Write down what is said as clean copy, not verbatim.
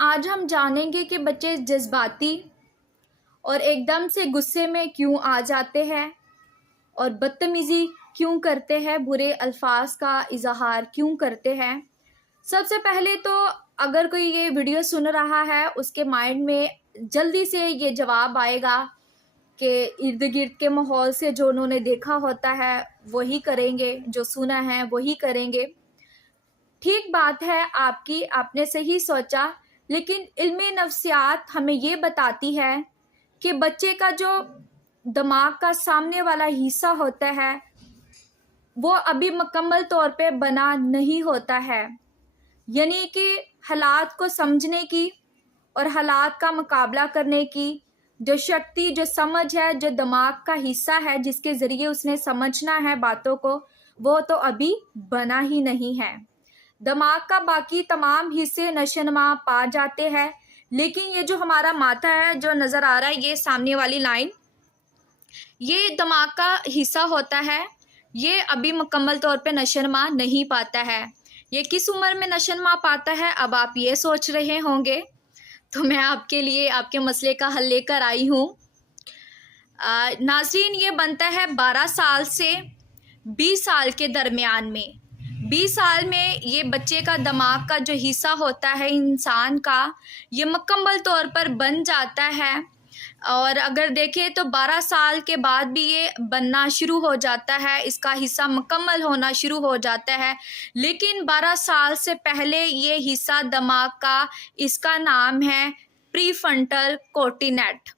आज हम जानेंगे कि बच्चे जज्बाती और एकदम से गुस्से में क्यों आ जाते हैं और बदतमीज़ी क्यों करते हैं, बुरे अल्फाज का इजहार क्यों करते हैं। सबसे पहले तो अगर कोई ये वीडियो सुन रहा है उसके माइंड में जल्दी से ये जवाब आएगा कि इर्द गिर्द के माहौल से जो उन्होंने देखा होता है वही करेंगे, जो सुना है वही करेंगे। ठीक बात है आपकी, आपने सही सोचा, लेकिन इल्मे नफ्सियात हमें ये बताती है कि बच्चे का जो दिमाग का सामने वाला हिस्सा होता है वो अभी मुकम्मल तौर पे बना नहीं होता है। यानी कि हालात को समझने की और हालात का मुकाबला करने की जो शक्ति, जो समझ है, जो दिमाग का हिस्सा है जिसके ज़रिए उसने समझना है बातों को, वो तो अभी बना ही नहीं है। दिमाग का बाकी तमाम हिस्से नशोनुमा पा जाते हैं, लेकिन ये जो हमारा माथा है जो नज़र आ रहा है, ये सामने वाली लाइन, ये दिमाग का हिस्सा होता है, ये अभी मुकम्मल तौर पे नशोनुमा नहीं पाता है। ये किस उम्र में नशोनुमा पाता है, अब आप ये सोच रहे होंगे, तो मैं आपके लिए आपके मसले का हल लेकर आई हूँ। नाज़रीन, ये बनता है 12 साल से 20 साल के दरमियान में। 20 साल में ये बच्चे का दिमाग का जो हिस्सा होता है इंसान का, ये मुकम्मल तौर पर बन जाता है। और अगर देखें तो 12 साल के बाद भी ये बनना शुरू हो जाता है, इसका हिस्सा मुकम्मल होना शुरू हो जाता है। लेकिन 12 साल से पहले ये हिस्सा दिमाग का, इसका नाम है प्रीफ्रंटल कोर्टेक्स।